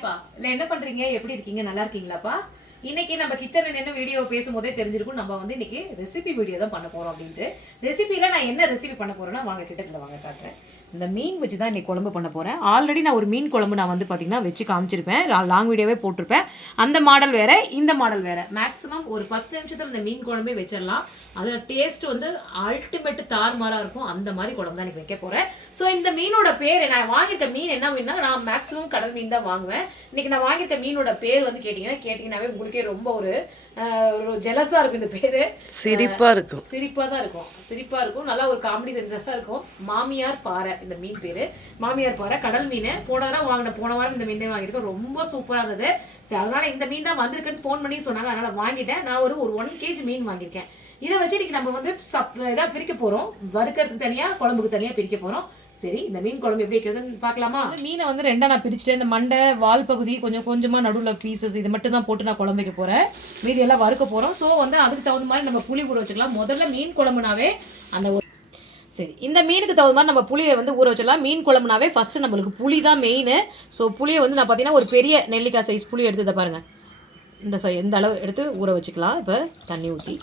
ஹாய்ப்பா இல்ல என்ன பண்றீங்க? எப்படி இருக்கீங்க? நல்லா இருக்கீங்களாப்பா? இன்னைக்கு நம்ம கிச்சன் என்ன வீடியோ பேசும்போதே தெரிஞ்சிருக்கும். நம்ம வந்து இன்னைக்கு ரெசிபி வீடியோ தான் பண்ண போறோம் அப்படின்ட்டு. ரெசிபில நான் என்ன ரெசிபி பண்ண போறேன்னா வாங்க கிட்டத்தில் வாங்க காட்டுறேன். இந்த மீன் வச்சு தான் இன்னைக்கு குழம்பு பண்ண போறேன். ஆல்ரெடி நான் ஒரு மீன் குழம்பு நான் வந்து பார்த்தீங்கன்னா வச்சு காமிச்சிருப்பேன். லாங் வீடியோவே போட்டிருப்பேன். அந்த மாடல் வேற இந்த மாடல் வேற. மேக்ஸிமம் ஒரு பத்து நிமிஷத்தில் இந்த மீன் குழம்பே வச்சிடலாம். அதோட டேஸ்ட் வந்து அல்டிமேட் தாறுமாறா இருக்கும். அந்த மாதிரி குழம்பு தான் எனக்கு வைக்க போறேன். ஸோ இந்த மீனோட பேர் நான் வாங்கியிருக்க மீன் என்ன மீன்னா நான் மேக்ஸிமம் கடல் மீன் தான் வாங்குவேன். இன்னைக்கு நான் வாங்கியிருக்க மீனோட பேர் வந்து கேட்டிங்கன்னா கேட்டிங்கன்னாவே உங்களுக்கே ரொம்ப ஒரு ஒரு ஜெலஸாக இருக்கும் இந்த பேர். சிரிப்பா இருக்கும். சிரிப்பாக தான் இருக்கும். சிரிப்பாக இருக்கும். நல்லா ஒரு காமெடி சென்ஸாக இருக்கும். மாமியார் பாறை இந்த மீன் பேர். மாமியார் பாறை கடல் மீன். போன தடவை வாங்கின போன வாரம் இந்த மீனே வாங்கியிருக்கேன். ரொம்ப சூப்பராக இருந்தது. சரி அதனால இந்த மீன் தான் வந்திருக்குன்னு ஃபோன் பண்ணி சொன்னாங்க. அதனால வாங்கிட்டேன். நான் ஒரு ஒரு ஒன் கேஜி மீன் வாங்கியிருக்கேன். இதை வச்சு இன்னைக்கு நம்ம வந்து சப் இதாக பிரிக்க போகிறோம் வறுக்கிறதுக்கு தனியாக குழம்புக்கு தனியாக பிரிக்க போகிறோம் சரி இந்த மீன் குழம்பு எப்படி வைக்கிறதுன்னு பார்க்கலாமா? மீனை வந்து ரெண்டா நான் பிரிச்சுட்டு இந்த மண்டை வால் பகுதி கொஞ்சம் கொஞ்சமாக நடுவில் பீசஸ் இது மட்டும் தான் போட்டு நான் குழம்பு வைக்க போகிறேன் மீதி எல்லாம் வறுக்க போகிறோம் ஸோ வந்து அதுக்கு தகுந்த மாதிரி நம்ம புளி ஊற வச்சுக்கலாம். முதல்ல மீன் குழம்புனாவே அந்த ஒரு சரி இந்த மீனுக்கு தகுந்த மாதிரி நம்ம புளியை வந்து ஊற வச்சிடலாம். மீன் குழம்புனாவே ஃபஸ்ட்டு நம்மளுக்கு புளி தான் மெயின் ஸோ புளியை வந்து நான் பார்த்தீங்கன்னா ஒரு பெரிய நெல்லிக்காய் சைஸ் புளி எடுத்து இதை பாருங்கள் இந்த சை இந்த அளவு எடுத்து ஊற வச்சுக்கலாம். இப்போ தண்ணி ஊற்றி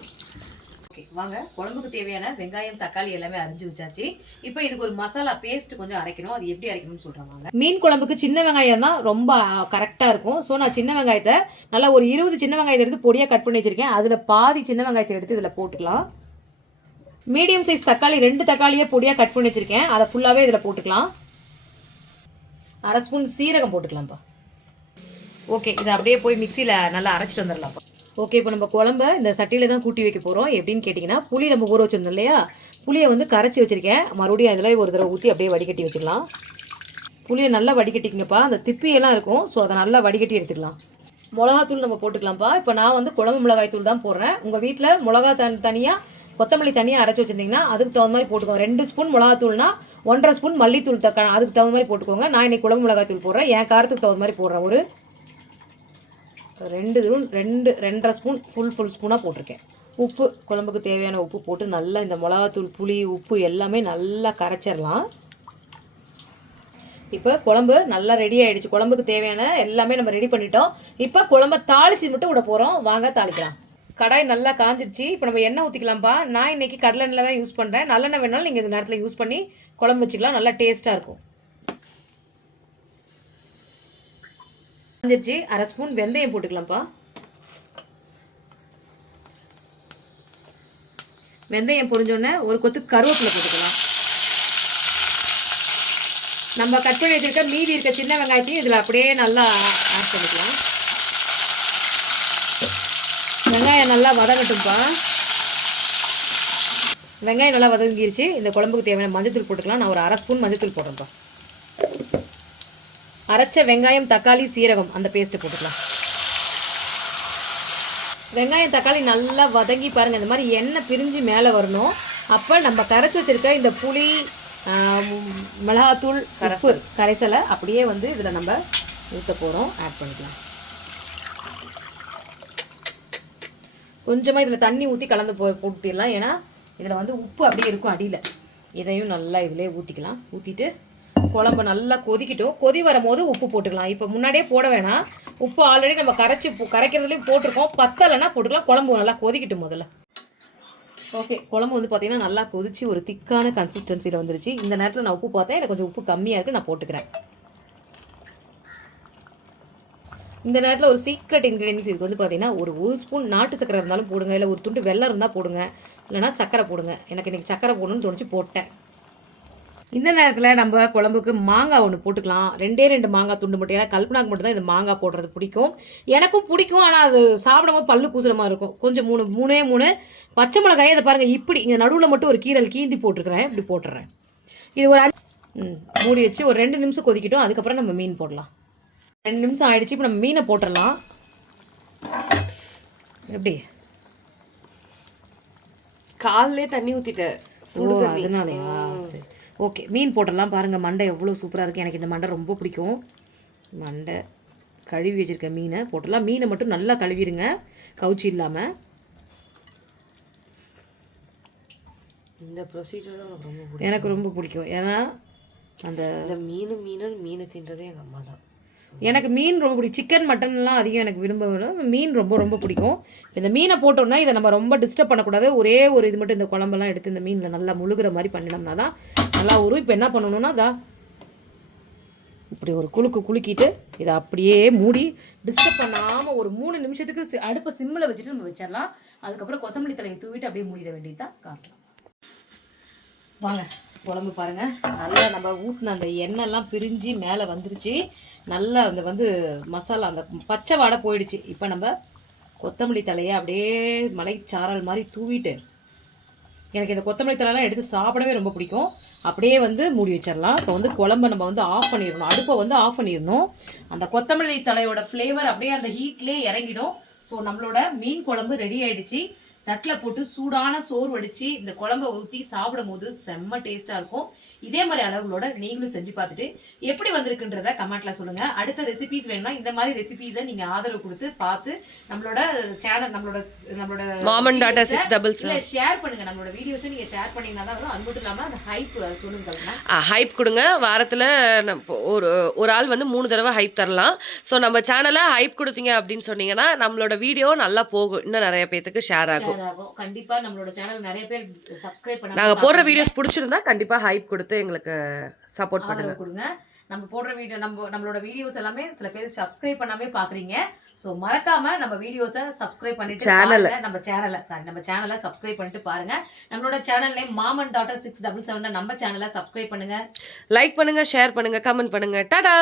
வாங்க குழம்புக்கு தேவையான வெங்காயம் தக்காளி எல்லாமே அரிஞ்சு வச்சாச்சு. இப்போ இதுக்கு ஒரு மசாலா பேஸ்ட் கொஞ்சம் அரைக்கணும். அது எப்படி அரைக்கணும்னு சொல்கிறாங்க மீன் குழம்புக்கு சின்ன வெங்காயம் தான் ரொம்ப கரெக்டாக இருக்கும். ஸோ நான் சின்ன வெங்காயத்தை நல்லா ஒரு இருபது சின்ன வெங்காயத்தை எடுத்து பொடியாக கட் பண்ணி வச்சிருக்கேன். அதில் பாதி சின்ன வெங்காயத்தை எடுத்து இதில் போட்டுக்கலாம். மீடியம் சைஸ் தக்காளி ரெண்டு தக்காளியே பொடியாக கட் பண்ணி வச்சுருக்கேன். அதை ஃபுல்லாகவே இதில் போட்டுக்கலாம். அரை ஸ்பூன் சீரகம் போட்டுக்கலாம்ப்பா. ஓகே இதை அப்படியே போய் மிக்சியில் நல்லா அரைச்சிட்டு வந்துடலாம்ப்பா. ஓகே இப்போ நம்ம குழம்ப இந்த சட்டியில் தான் கூட்டி வைக்க போகிறோம் எப்படின்னு கேட்டிங்கன்னா புளி நம்ம ஊற வச்சிருந்தோம் இல்லையா? புளியை வந்து கரைச்சி வச்சுருக்கேன். மறுபடியும் அதில் ஒரு தடவை ஊற்றி அப்படியே வடிகட்டி வச்சுக்கலாம் புளியை நல்லா வடிகட்டிக்கிங்கப்பா. அந்த திப்பியெல்லாம் இருக்கும். ஸோ அதை நல்லா வடிகட்டி எடுத்துக்கலாம். மிளகாத்தூள் நம்ம போட்டுக்கலாம்ப்பா. இப்போ நான் வந்து குழம்பு மிளகாய் தூள் தான் போடுறேன். உங்கள் வீட்டில் மிளகா தன் தனியாக கொத்தமல்லி தனியாக அரைச்சி வச்சிருந்தீங்கன்னா அதுக்கு தகுந்த மாதிரி போட்டுக்கோங்க. ரெண்டு ஸ்பூன் மிளகாத்தூள்னா ஒன்றரை ஸ்பூன் மல்லித்தூள் தக்க அதுக்கு தகுந்த மாதிரி போட்டுக்கோங்க. நான் இன்னைக்கு குழம்பு மிளகாய் தூள் போடுறேன். என் காரத்துக்கு தகுந்த மாதிரி போடுறேன். ஒரு ரெண்டு ஸ்பூன் ரெண்டு ரெண்டரை ஸ்பூன் ஃபுல் ஃபுல் ஸ்பூனாக போட்டிருக்கேன். உப்பு குழம்புக்கு தேவையான உப்பு போட்டு நல்லா இந்த மிளகாத்தூள் புளி உப்பு எல்லாமே நல்லா கரைச்சிடலாம். இப்போ குழம்பு நல்லா ரெடி ஆகிடுச்சு குழம்புக்கு தேவையான எல்லாமே நம்ம ரெடி பண்ணிட்டோம். இப்போ குழம்ப தாளிச்சு மட்டும் விட போகிறோம் வாங்க தாளிக்கலாம். கடாய் நல்லா காஞ்சிடுச்சு இப்போ நம்ம எண்ணெய் ஊற்றிக்கலாம்ப்பா நான் இன்னைக்கு கடலெண்ணெய் தான் யூஸ் பண்ணுறேன் நல்லெண்ணெய் வேணாலும் நீங்கள் இந்த நேரத்தில் யூஸ் பண்ணி குழம்பு வச்சுக்கலாம். நல்லா டேஸ்ட்டாக இருக்கும். காஞ்சிடுச்சு அரை ஸ்பூன் வெந்தயம் போட்டுக்கலாம்ப்பா. வெந்தயம் பொரிஞ்சோடனே ஒரு கொத்து கருவேப்பிலை போட்டுக்கலாம். நம்ம கட் பண்ணி வச்சுருக்க மீதி இருக்க சின்ன வெங்காயத்தையும் இதில் அப்படியே நல்லா ஆட் பண்ணிக்கலாம். வெங்காயம் நல்லா வதங்கட்டும்ப்பா. வெங்காயம் நல்லா வதங்கிருச்சு. இந்த குழம்புக்கு தேவையான மஞ்சத்தூள் போட்டுக்கலாம். நான் ஒரு அரை ஸ்பூன் மஞ்சத்தூள் போடுறேன்ப்பா. அரைச்ச வெங்காயம் தக்காளி சீரகம் அந்த பேஸ்ட்டு போட்டுக்கலாம். வெங்காயம் தக்காளி நல்லா வதங்கி பாருங்கள் இந்த மாதிரி எண்ணெய் பிரிஞ்சு மேலே வரணும். அப்போ நம்ம கரைச்சி வச்சிருக்க இந்த புளி மிளகாத்தூள் உப்பு கரைசலை. அப்படியே வந்து இதில் நம்ம ஊற்ற போகிறோம் ஆட் பண்ணிக்கலாம். கொஞ்சமாக இதில் தண்ணி ஊற்றி கலந்து போ போட்டுடலாம். ஏன்னா இதில் வந்து உப்பு அப்படியே இருக்கும் அடியில். இதையும் நல்லா இதிலே ஊற்றிக்கலாம் ஊற்றிட்டு குழம்பு நல்லா கொதிக்கட்டும். கொதி வரும்போது உப்பு போட்டுக்கலாம். இப்போ முன்னாடியே போட வேணாம். உப்பு ஆல்ரெடி நம்ம கரைச்சி கரைக்கிறதுலேயும் போட்டிருக்கோம். பத்தலைன்னா போட்டுக்கலாம். குழம்பு நல்லா கொதிக்கட்டும் முதல்ல. ஓகே குழம்பு வந்து பார்த்தீங்கன்னா நல்லா கொதிச்சு ஒரு திக்கான கன்சிஸ்டன்சியில் வந்துருச்சு. இந்த நேரத்தில் நான் உப்பு பார்த்தேன். எனக்கு கொஞ்சம் உப்பு கம்மியாக இருக்குது நான் போட்டுக்கிறேன். இந்த நேரத்தில் ஒரு சீக்ரெட் இன்க்ரீடியன்ஸ் இதுக்கு வந்து பார்த்தீங்கன்னா ஒரு ஒரு ஸ்பூன் நாட்டு சக்கரை இருந்தாலும் போடுங்க. இல்லை ஒரு துண்டு வெள்ளம் இருந்தால் போடுங்க. இல்லைனா சக்கரை போடுங்க. எனக்கு இன்றைக்கி சக்கரை போடணும்னு தோணிச்சு போட்டேன். இந்த நேரத்தில் நம்ம குழம்புக்கு மாங்காய் ஒன்று போட்டுக்கலாம். ரெண்டே ரெண்டு மாங்காய் துண்டு மட்டும். ஏன்னா கல்பனாக்கு மட்டும் தான் இந்த மாங்காய் போடுறது பிடிக்கும். எனக்கும் பிடிக்கும். ஆனால் அது சாப்பிடும்போது பல்லு கூசுற மாதிரி இருக்கும். கொஞ்சம் மூணு மூணே மூணு பச்சை மிளகாயை இதை பாருங்கள் இப்படி. இங்கே நடுவில் மட்டும் ஒரு கீரல் கீந்தி போட்டிருக்கிறேன். இப்படி போட்டுறேன். இது ஒரு மூடி வச்சு ஒரு ரெண்டு நிமிஷம் கொதிக்கட்டும். அதுக்கப்புறம் நம்ம மீன் போடலாம். ரெண்டு நிமிஷம் ஆயிடுச்சு. இப்போ நம்ம மீனை போட்டுடலாம். எப்படி? கால்லே தண்ணி ஊத்திட்டேன் ஓ அதனாலயா? ஓகே மீன் போட்டுடலாம் பாருங்கள் மண்டை எவ்வளோ சூப்பராக இருக்குது எனக்கு இந்த மண்டை ரொம்ப பிடிக்கும். மண்டை கழுவி வச்சிருக்க மீனை போட்டுடலாம். மீனை மட்டும் நல்லா கழுவிடுங்க. கவுச்சி இல்லாமல் இந்த ப்ரொசீஜர் தான் எனக்கு ரொம்ப பிடிக்கும். எனக்கு ரொம்ப பிடிக்கும். ஏன்னா அந்த இந்த மீன் மீன் மீனை தின்றதே எங்கள் அம்மா தான் எனக்கு மீன் ரொம்ப பிடிக்கும். சிக்கன் மட்டன்லாம் அதிகம் எனக்கு விரும்ப மீன் ரொம்ப ரொம்ப பிடிக்கும். இந்த மீனை போட்டோம்னா இதை நம்ம ரொம்ப டிஸ்டர்ப் பண்ணக்கூடாது. ஒரே ஒரு இது மட்டும் இந்த குழம்பெல்லாம் எடுத்து இந்த மீனில் நல்லா முழுகிற மாதிரி பண்ணினோம்னா தான் நல்லா வரும் இப்போ என்ன பண்ணணும்னா அதா இப்படி ஒரு குலுக்கு குலுக்கிட்டு இதை அப்படியே மூடி டிஸ்டர்ப் பண்ணாமல் ஒரு மூணு நிமிஷத்துக்கு அடுப்பை சிம்மில் வச்சுட்டு நம்ம வச்சிடலாம். அதுக்கப்புறம் கொத்தமல்லி தலையை தூவிட்டு அப்படியே மூடிட வேண்டியதுதான் காட்டலாம் வாங்க. குழம்பு பாருங்கள் நல்லா நம்ம ஊற்றின அந்த எண்ணெய்லாம் பிரிஞ்சு மேலே வந்துருச்சு. நல்லா அந்த வந்து மசாலா அந்த பச்சை வாடை போயிடுச்சு. இப்போ நம்ம கொத்தமல்லி தலையை அப்படியே மலைச்சாரல் மாதிரி தூவிட்டு எனக்கு இந்த கொத்தமல்லி தலைலாம் எடுத்து சாப்பிடவே ரொம்ப பிடிக்கும். அப்படியே வந்து மூடி வச்சிடலாம். இப்போ வந்து குழம்பு நம்ம வந்து ஆஃப் பண்ணிடணும். அடுப்பை வந்து ஆஃப் பண்ணிடணும். அந்த கொத்தமல்லி தலையோட ஃப்ளேவர் அப்படியே அந்த ஹீட்லேயே இறங்கிடும். ஸோ நம்மளோட மீன் குழம்பு ரெடி ஆயிடுச்சு. தட்டில் போட்டு சூடான சோறு வடித்து இந்த குழம்ப ஊற்றி சாப்பிடும் போது செம்ம டேஸ்ட்டாக இருக்கும். இதே மாதிரி அளவுகளோட நீங்களும் செஞ்சு பார்த்துட்டு எப்படி வந்திருக்குன்றத கமெண்ட்ல சொல்லுங்க. அடுத்த ரெசிபிஸ் வேணும்னா இந்த மாதிரி ரெசிபிஸை நீங்க ஆதரவு கொடுத்து பார்த்து நம்மளோட சேனல் நம்மளோட நம்மளோட மாமன் டாட்டா சிக்ஸ் டபுள் இல்ல ஷேர் பண்ணுங்க. நம்மளோட வீடியோஸை நீங்க ஷேர் பண்ணீங்கன்னா தான் வரும். அது மட்டும் இல்லாம அந்த ஹைப் சொல்லுங்க கல்பனா. ஹைப் கொடுங்க. வாரத்தில் ஒரு ஒரு ஆள் வந்து மூணு தடவை ஹைப் தரலாம். ஸோ நம்ம சேனலை ஹைப் கொடுத்தீங்க அப்படின்னு சொன்னீங்கன்னா நம்மளோட வீடியோ நல்லா போகும். இன்னும் நிறைய பேத்துக்கு ஷேர் ஆகும். ஷேர் ஆகும். கண்டிப்பா நம்மளோட சேனல் நிறைய பேர் சப்ஸ்கிரைப் பண்ண நாங்கள் போடுற வீடியோஸ் பிடிச்சிருந்தா கண்டிப்பாக ஹைப் கொடுத்து எங்களுக்கு சப்போர்ட் பண்ணுங்க. கொடுங்க. நம்ம போடுற வீடியோ நம்ம நம்மளோட வீடியோஸ் எல்லாமே சில பேர் சப்ஸ்கிரைப் பண்ணாமே பாக்குறீங்க. சோ மறக்காம நம்ம வீடியோஸை சப்ஸ்கிரைப் பண்ணிட்டு. பாருங்க. நம்ம சேனலை சாரி நம்ம சேனலை சப்ஸ்கிரைப் பண்ணிட்டு பாருங்க. நம்மளோட channel name Maman daughter six double seven நம்ம சேனலை சப்ஸ்கிரைப் பண்ணுங்க. லைக் பண்ணுங்க ஷேர் பண்ணுங்க கமெண்ட் பண்ணுங்க. டாடா!